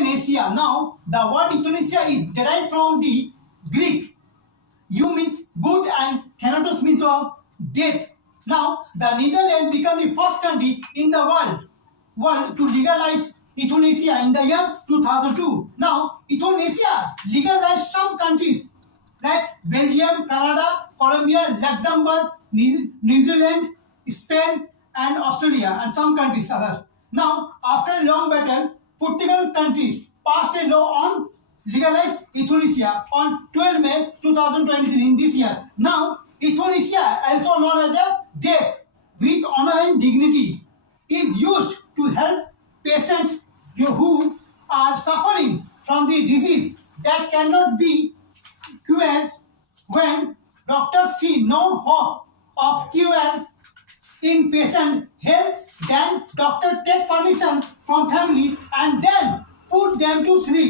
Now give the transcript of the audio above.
Euthenasia. Now, the word euthanasia is derived from the Greek. Eu means good and thanatos means of death. Now, the Netherlands became the first country in the world to legalize euthanasia in the year 2002. Now, euthanasia legalized some countries like Belgium, Canada, Colombia, Luxembourg, New Zealand, Spain, and Australia, and some countries others. Now, after a long battle, Portugal countries passed a law on legalized euthanasia on 12 May 2023 in this year. Now, euthanasia, also known as a death with honor and dignity, is used to help patients who are suffering from the disease that cannot be cured. When doctors see no hope of cure in patient health, then doctor take permission from family and then put them to sleep.